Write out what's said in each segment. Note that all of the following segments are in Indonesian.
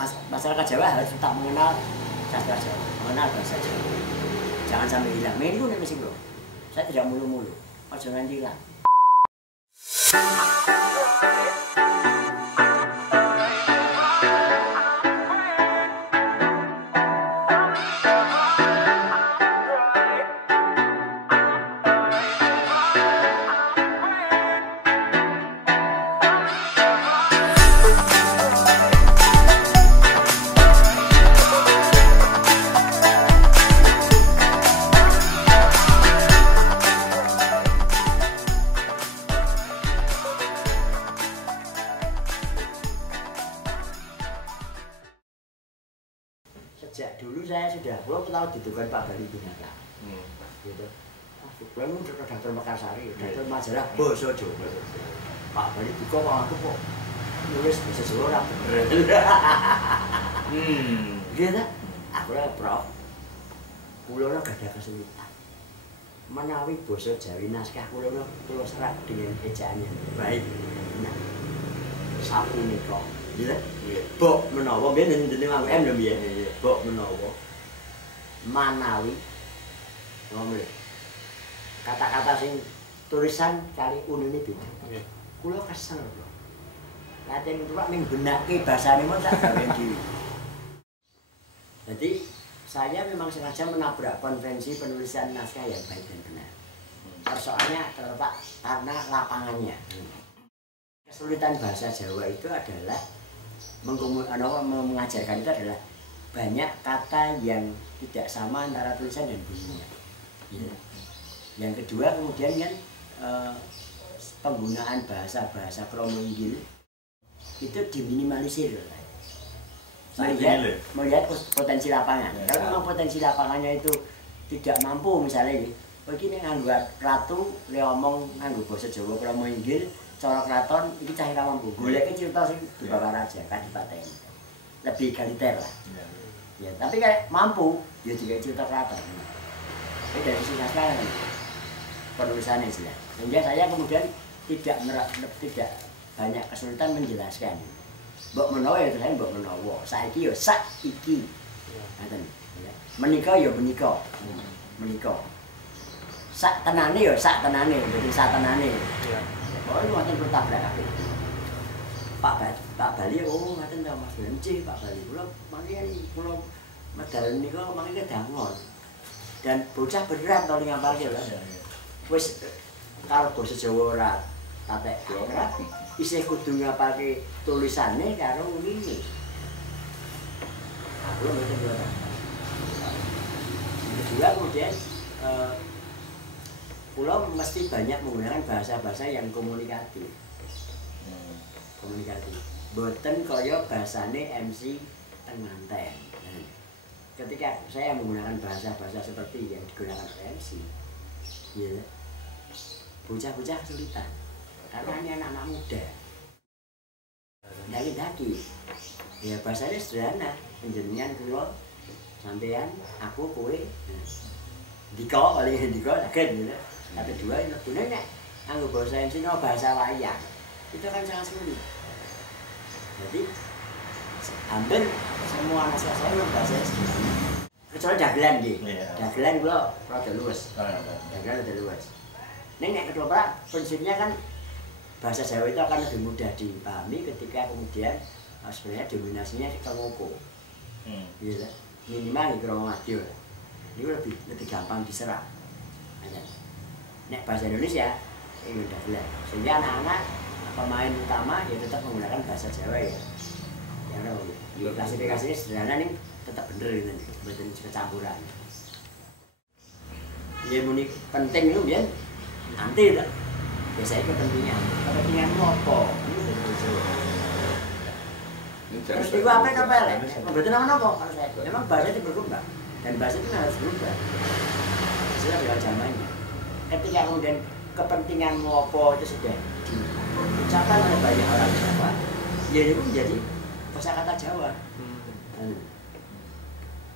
Masyarakat Jawa harus tetap mengenal sastra Jawa, mengenal bahasa Jawa. Jangan sampai hilang. Ini nih mesti bro. Saya tidak mulu-mulu. Jangan hilang. Sejak dulu saya sudah, belum tahu ditukan Pak Bali Binatang. Gitu. Belum udah Dr. Mekarsari, Dr. Majalah Basa Jawa. Pak Bali buka kok aku kok nulis bahasa Jawa ora bener. Gitu. Aku lah Prof. Kula ora gadah kesulitan. Menawi basa Jawi naskah kula serat dengan ejaan yang baik. Nah, sapunika iya, bok menawa biyen jeneng M lho biyen. Bok menawa manawi ngomong kata-kata sing tulisan kali unine beda. Kula kesel lho. Latihan itu Pak ning benake basane mon sak gawe dhewe. Jadi saya memang sengaja menabrak konvensi penulisan naskah yang baik dan benar. Persoalannya terletak karena lapangannya. Kesulitan bahasa Jawa itu adalah mengajarkan itu adalah banyak kata yang tidak sama antara tulisan dan bunyinya. Ya. Yang kedua kemudian kan penggunaan bahasa kromo inggil itu diminimalisir. Melihat potensi lapangan. Ya, kalau memang potensi lapangannya itu tidak mampu misalnya ini, begini nganggo ratu le omong nganggo basa Jawa kromo inggil cara kraton iki cah ora mampu. Goleke cerita sing dibawa raja kadipaten. Lebih egaliter lah. Ya, tapi kayak mampu ya juga cerita kraton. Jadi dari sisi naskah penulisannya jelas. Sehingga saya kemudian tidak banyak kesulitan menjelaskan. Mbok menawa ya saya mbok menawa. Saiki ya sak iki. Ngoten. Menika ya menika. Menika. Sak tenane ya sak tenane, dadi sak tenane. Oh, ini macam bertabrak kabeh. Pak Bali oh ngaten ta Mas Benci Pak Bali. Kula kula medal niku mangke dangon. Dan bocah berat to ngapalke lho. Wis karo basa Jawa ora tatek ora isih kudu ngapalke tulisane karo ngene. Aku mboten ora. Kedua kemudian pulau mesti banyak menggunakan bahasa-bahasa yang komunikatif. Komunikatif. Boten kaya bahasane MC Tenganten. Ketika saya menggunakan bahasa-bahasa seperti yang digunakan oleh MC, ya, bocah-bocah kesulitan. Karena ini anak-anak muda. Daki-daki. Ya bahasanya sederhana. Penjenengan kula sampean aku kowe. Dika paling dika saged gitu. Tapi dua ini gunanya anggo bahasa MC no bahasa wayang itu kan sangat sulit. Jadi hampir semua naskah saya bahasa sederhana. Kecuali dagelan nggih. Dagelan kula rada luwes. Dagelan rada luwes. Nek kedua prinsipnya kan bahasa Jawa itu akan lebih mudah dipahami ketika kemudian sebenarnya dominasinya ke ngoko. Iya, minimal di kromo madya. Ini lebih gampang diserap. Nek bahasa Indonesia ini udah jelas. Sehingga anak-anak pemain utama ya tetap menggunakan bahasa Jawa ya. Yang klasifikasinya sederhana nih tetap bener gitu nih, betul kecampuran. Ya muni penting itu biar nanti udah. Biasanya kepentinganmu apa? Terus juga apa yang apa? Berarti nama apa? Kalau saya, memang bahasa itu berubah dan bahasa itu harus berubah. Sesuai dengan zamannya. Ketika kemudian kepentinganmu apa itu sudah diucapkan oleh banyak orang Jawa, ya itu menjadi kosakata Jawa.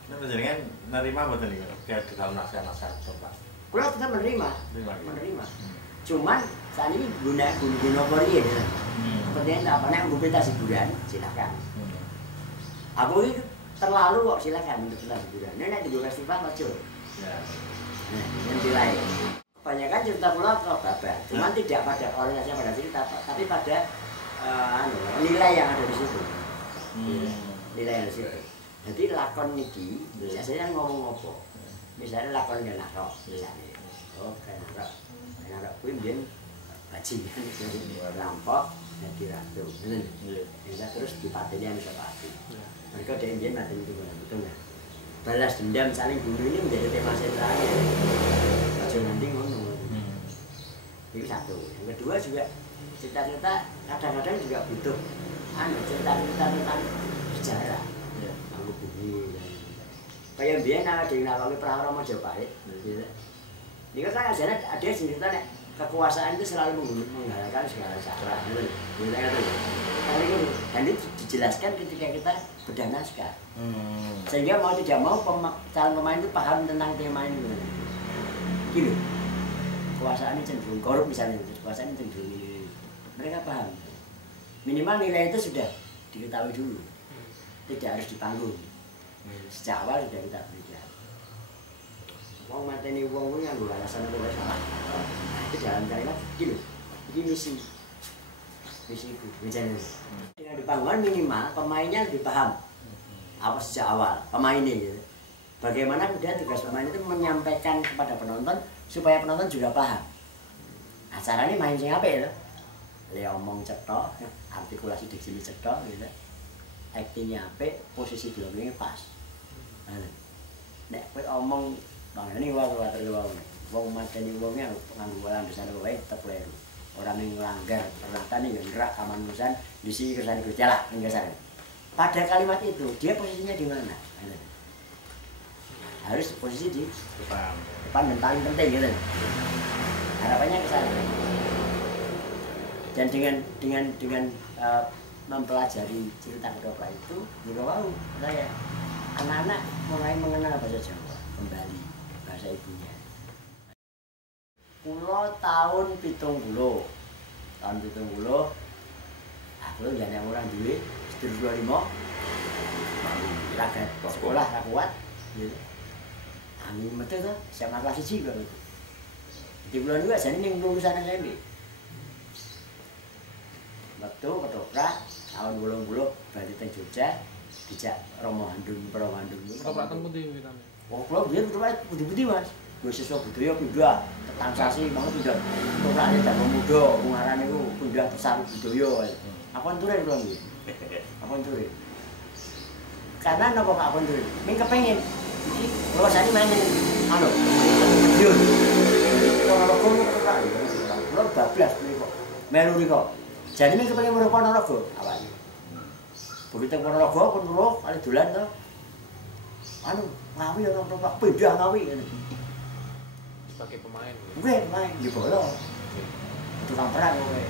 Nah, menjadikan menerima betul nih kayak di dalam naskah-naskah Pak. Kalau kita menerima. Cuman saat ini guna Korea ya. Kepentingan apa? Nek nggo pentas hiburan silakan. Aku itu terlalu kok silakan untuk cerita hiburan. Nek di festival aja. Ya. Nah, yang nilai. Kebanyakan cerita pulau kok babat. Cuman tidak pada orientasinya pada cerita, tapi pada nilai yang ada di situ. Nilai yang di situ. Jadi lakon niki biasanya ngomong apa? Misalnya lakon Genarok, misalnya. Oh, Genarok. Genarok kuwi mbiyen bajingan rampok dadi ratu. Kita terus dipateni anu Sepati. Mereka dia mbiyen mateni itu betul nggak? Balas dendam saling bunuh ini menjadi tema sentralnya. Aja nanti ngono. Itu satu. Yang kedua juga cerita-cerita kadang-kadang juga butuh cerita-cerita tentang sejarah. Lalu bumi. Kayak mbiyen ada yang nawawi Prahara Majapahit. Gitu. Ini kan ajarnya ada cerita nek kekuasaan itu selalu menggalakkan segala cara. Gitu kan. Dan itu dijelaskan ketika kita bedah naskah. Sehingga mau tidak mau calon pemain itu paham tentang tema ini. Gitu. Kekuasaan ini cenderung korup misalnya, kekuasaan ini cenderung ini. Mereka paham. Minimal nilai itu sudah diketahui dulu. Tidak harus dipanggung. Sejak awal sudah kita berikan. Wong mateni wong kuwi nganggo alasan kok salah. Itu dalam kalimat gitu. Ini misi itu misalnya. Dengan di panggungan minimal pemainnya lebih paham apa sejak awal pemainnya gitu. Bagaimana kemudian tugas pemain itu menyampaikan kepada penonton supaya penonton juga paham. Acara ini main sing apik lho. Le omong cetok, artikulasi diksi cetok gitu. Aktingnya apik, posisi dialognya pas. Nek kowe omong bangane wae wong mateni wonge nganggo landasan wae tetep kleru. Ora ning nglanggar peraturan ya gerak kamanusiaan disi kersane Gusti Allah nggasar. Pada kalimat itu dia posisinya di mana? Harus posisi di depan dan paling penting gitu. Harapannya ke sana. Dan dengan mempelajari cerita kedokteran itu juga mau saya anak-anak mulai mengenal bahasa Jawa kembali, bahasa ibunya. Kulo tahun 70. Aku jane orang duwe sedulur 25. Ragat sekolah ra kuat gitu. Angin metu to, SMA kelas 1 kok itu. Di bulan juga jane ning lulusan SMP. Waktu ketoprak tahun 80 bali teng Jogja dijak Romo Handung. Ketoprak teng pundi wiwitane? Wong kula biyen ketoprak pundi-pundi Mas. Wis siswa budaya pindah tekan sasi mau pindah. Ketoprak nek pemuda pengaran niku pindah besar budaya. Apa turen kula nggih? Apa turen? Karena napa Pak Pondul? Ming kepengin iki kula sani main anu. Yo. Ora kok ketoprak. Kula bablas niku. Melu niku. Jadi ini kepengen merupakan Ponorogo awalnya. Begitu Ponorogo pun roh kali dolan to. Anu Ngawi orang tua pindah Ngawi kan. Sebagai pemain. Gue main di bola. Tukang perang gue.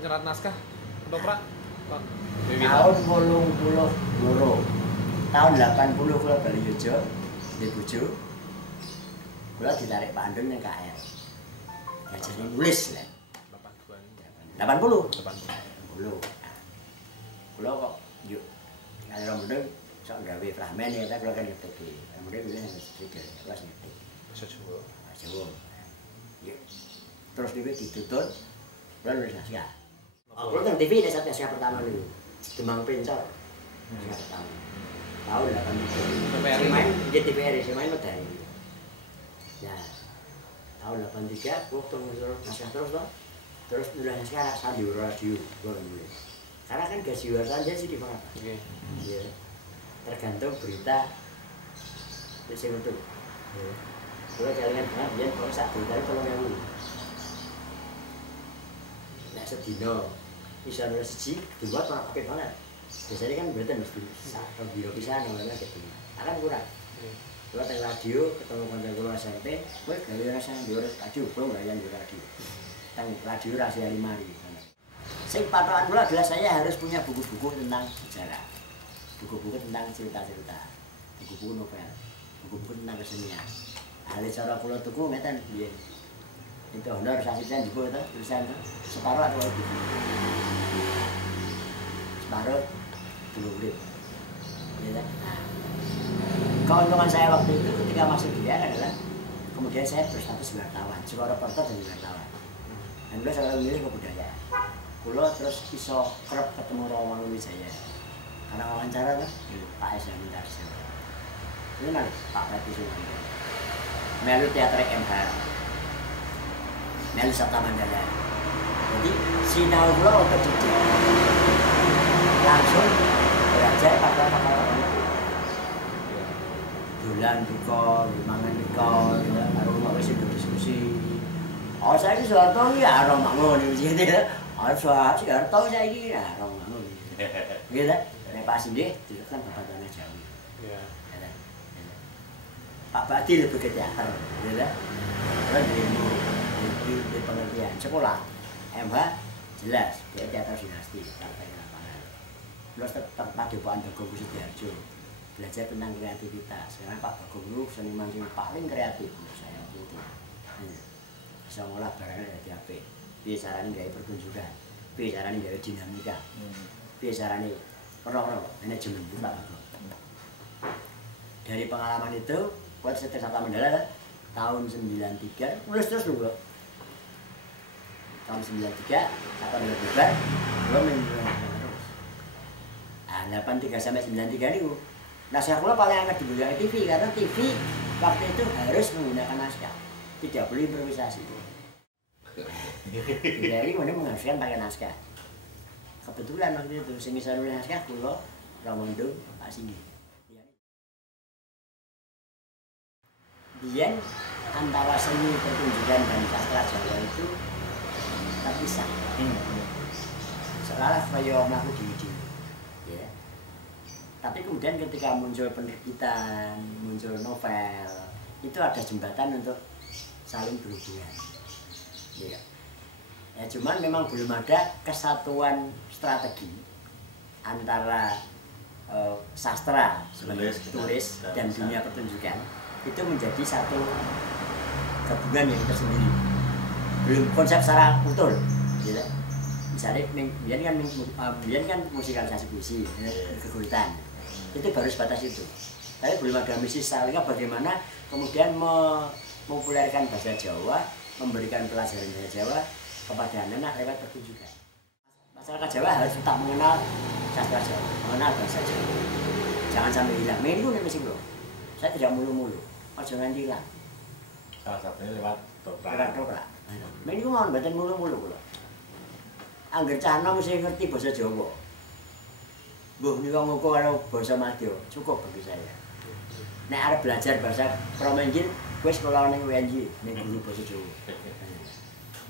Nyerat naskah ketoprak. Tahun 82. Tahun 80 kula bali Yojo di bojo. Kula ditarik Pak Andung yang KL. Ya jadi nulis lah. 80. Kula kok yuk kali Ramadan sok gawe Flamen ya kula kan ngetik. Kemudian kula ngetik, kula ngetik. Bahasa Jawa. Jawa. Yuk. Terus dhewe ditutut kula nulis naskah. Kula teng TV nek naskah pertama niku. Demang Pencor. Naskah pertama. Tahun 80. Main di TVRI, main medani. Nah, tahun 83 waktu nulis naskah terus toh. Terus nulisnya sekarang radio gue nulis. Karena kan gaji wartawan aja sih di mana? Iya. Tergantung berita itu betul. Kalau kalian banget dia kalau satu dari kalau yang ini. Nah sedino bisa nulis siji dibuat orang oke banget. Biasanya kan berita mesti satu biro pisah namanya gitu. Akan kurang. Kalau teng radio ketemu konten kulo SMP, gue gawe rasa diurus radio belum gak yang di radio. Teng radio rahasia 5 iki. Sing patokan kula adalah saya harus punya buku-buku tentang sejarah. Buku-buku tentang cerita-cerita. Buku-buku novel. Buku-buku tentang kesenian. Ale cara kula tuku ngeten piye. Itu honor sasisan juga itu tulisan itu separuh atau lebih. Separuh dulu urip. keuntungan saya waktu itu ketika masuk dia adalah kemudian saya berstatus wartawan, sekolah reporter dan wartawan. Dan beliau selalu memilih kebudayaan. Kulo terus iso kerap ketemu Romo Wijaya. Karena wawancara kan, Pak S yang minta disini. Ini mana Pak Preti Suwanto. Melu teater MH. Melu Sabta Mandala. Jadi sinau kulo otodidak. Langsung belajar pada orang itu. Dolan duka, mangan duka, karo wis diskusi. Oh saya ini Soeharto ya orang mangun gitu ya. Oh Soeharto saya ini ya orang mangun. Gitu. Nek Pak Sindih itu kan Bapak Tanah Jawi. Iya. Pak Badi lebih ke teater, gitu ya. Terus di pengertian sekolah MH jelas dia teater dinasti partai lapangan. Terus tempat Dewan Bagong Sudiarjo belajar tentang kreativitas. Sekarang Pak Bagong itu seniman yang paling kreatif menurut saya itu. Bisa ngolah barangnya dari HP, piye carane gawe pertunjukan, piye carane gawe dinamika, piye carane perang manajemen itu Pak Bagong. Dari pengalaman itu, buat setir Sabta Mandala tahun 93, nulis terus dulu. Tahun 93, Sabta Mandala bubar, belum menulis terus. Ah, 83 sampai 93 itu, naskah kula paling angkat di TV karena TV waktu itu harus menggunakan naskah, tidak boleh improvisasi. Jadi kemudian menghasilkan pakai naskah. Kebetulan waktu itu sing bisa nulis naskah kula Ramondo Pak Singgi. Biyen antara seni pertunjukan dan sastra Jawa itu terpisah. Seolah kaya mlaku dhewe-dhewe. Ya. Tapi kemudian ketika muncul penerbitan, muncul novel, itu ada jembatan untuk saling berhubungan. Ya. Ya cuman memang belum ada kesatuan strategi antara sastra sebagai tulis dan dunia pertunjukan itu menjadi satu gabungan yang tersendiri. Belum konsep secara utuh, gitu. Misalnya biar kan musikalisasi puisi, kegulitan, itu baru sebatas itu. Tapi belum ada misi secara bagaimana kemudian mempopulerkan bahasa Jawa, memberikan pelajaran bahasa Jawa kepada anak-anak lewat pertunjukan. Masyarakat Jawa harus tetap mengenal sastra Jawa, mengenal bahasa Jawa. Jangan sampai hilang. Ini pun misi bro. Saya tidak mulu-mulu. Jangan hilang. Salah satunya lewat doprak. Lewat doprak. Ini pun mau batin mulu-mulu. Angger cana mesti ngerti bahasa Jawa. Mbuh niku ngoko karo basa Madya, cukup bagi saya. Nek arep belajar bahasa Promenjin, wis sekolah ning UNJ, ning guru bahasa Jawa.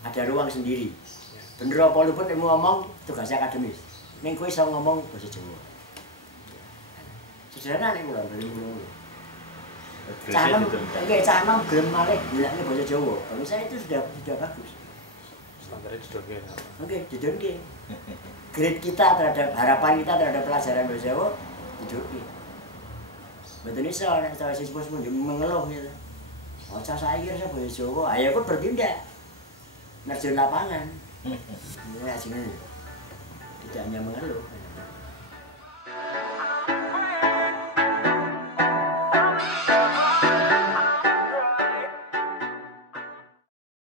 Ada ruang sendiri. Bener apa luput ilmu ngomong tugas akademis. Ning kowe iso ngomong bahasa Jawa. Sederhana nek kula mulu. Canom, nggih canom gelem malih golekne bahasa Jawa. Bagi saya itu sudah bagus. Standarnya sudah gede. Oke, didoke. Grade kita terhadap harapan kita terhadap pelajaran bahasa Jawa didoke. Betul iso nek cara siswa pun mengeluh gitu. Oh, saya kira saya bahasa Jawa. Ayo kok bertindak. Nerjun lapangan. Ini aslinya tidak hanya mengeluh.